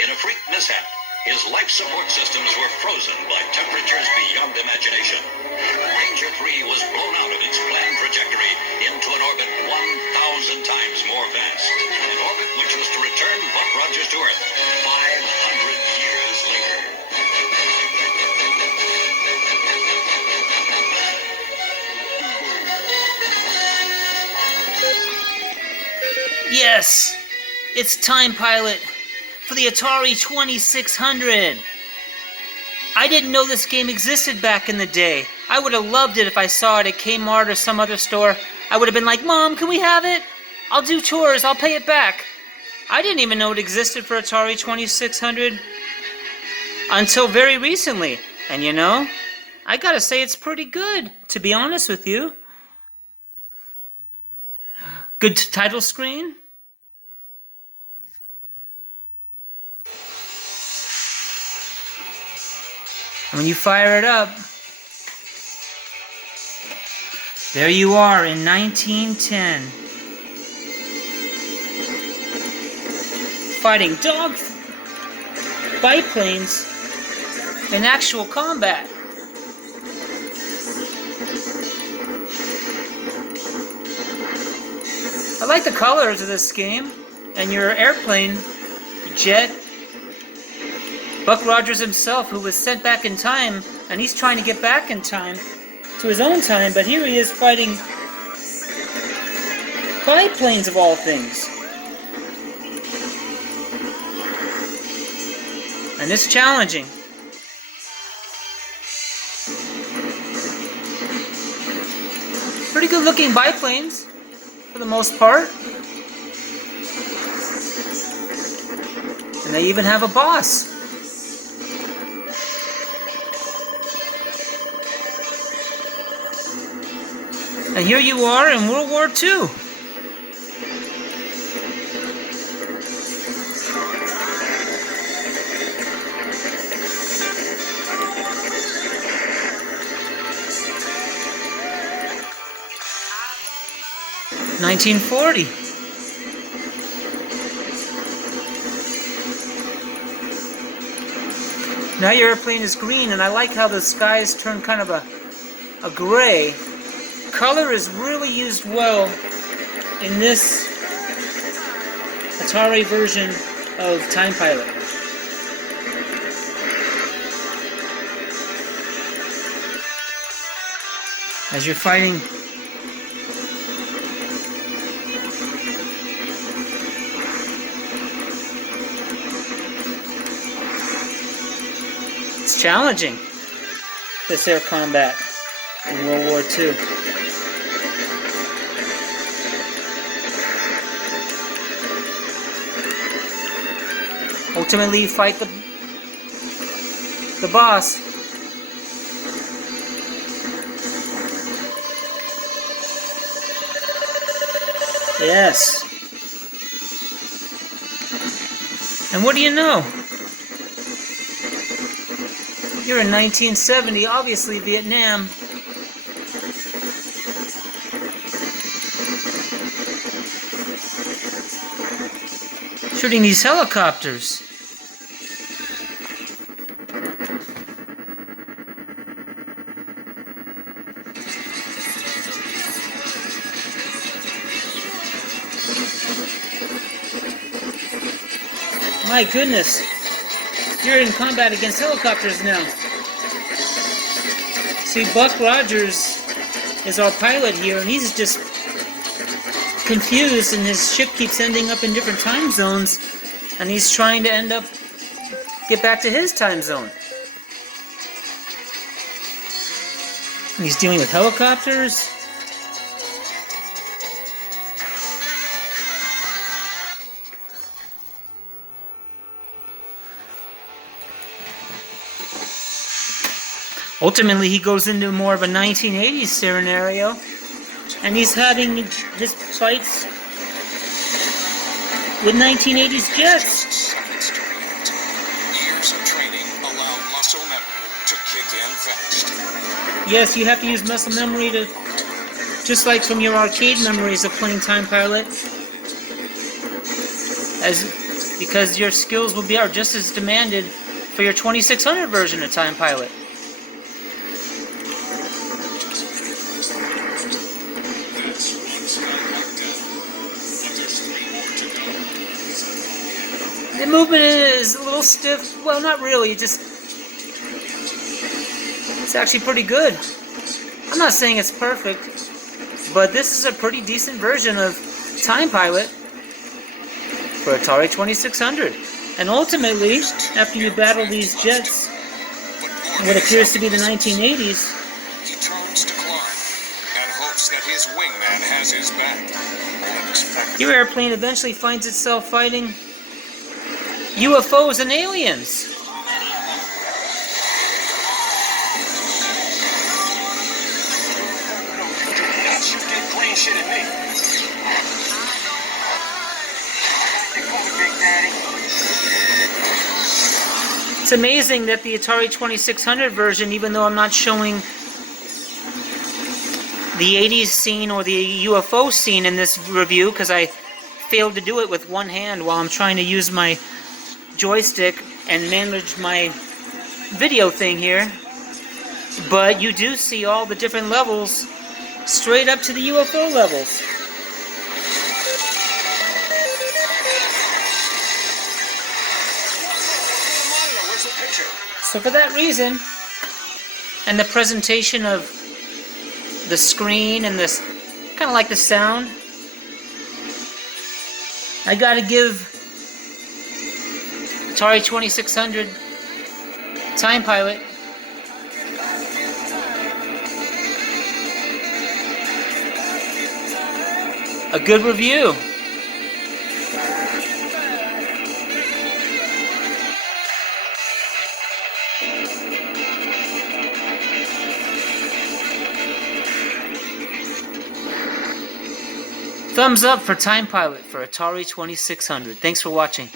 In a freak mishap, his life support systems were frozen by temperatures beyond imagination. Ranger 3 was blown out of its planned trajectory into an orbit 1,000 times more vast. An orbit which was to return Buck Rogers to Earth 500 years later. Yes! It's Time Pilot for the Atari 2600! I didn't know this game existed back in the day. I would have loved it if I saw it at Kmart or some other store. I would have been like, Mom, can we have it? I'll do chores, I'll pay it back. I didn't even know it existed for Atari 2600 until very recently. And you know, I gotta say it's pretty good, to be honest with you. Good title screen. And when you fire it up, there you are in 1910. Fighting dog biplanes in actual combat. I like the colors of this game, and your airplane, jet, Buck Rogers himself, who was sent back in time, and he's trying to get back in time to his own time, but here he is fighting biplanes of all things. And it's challenging. Pretty good looking biplanes, for the most part. And they even have a boss. And here you are in World War II. (1940). Now your airplane is green, and I like how the skies turn kind of a gray. Color is really used well in this Atari version of Time Pilot. As you're fighting it's challenging, this air combat in World War II. Ultimately, you fight the boss. Yes. And what do you know? You're in 1970, obviously Vietnam. Shooting these helicopters. My goodness, you're in combat against helicopters now. See, Buck Rogers is our pilot here, and he's just confused, and his ship keeps ending up in different time zones, and he's trying to get back to his time zone. And he's dealing with helicopters. Ultimately, he goes into more of a 1980s scenario, and he's having his fights with 1980s jets. Years of training allow muscle memory to kick in fast. Yes, you have to use muscle memory to, just like from your arcade memories of playing Time Pilot. As because your skills are just as demanded for your 2600 version of Time Pilot. The movement is a little stiff. Well, not really. It's actually pretty good. I'm not saying it's perfect, but this is a pretty decent version of Time Pilot for Atari 2600. And ultimately, after you battle these jets, in what appears to be the 1980s, He turns to climb and hopes that his wingman has his back. your airplane eventually finds itself fighting UFOs and aliens. Don't shoot that green shit at me. They call me Big Daddy. It's amazing that the Atari 2600 version, even though I'm not showing the 80s scene or the UFO scene in this review, because I failed to do it with one hand while I'm trying to use my joystick and manage my video thing here, but you do see all the different levels straight up to the UFO levels. Where's the picture? So for that reason, and the presentation of the screen and this kind of like the sound, I gotta give Atari 2600 Time Pilot a good review. Thumbs up for Time Pilot for Atari 2600. Thanks for watching.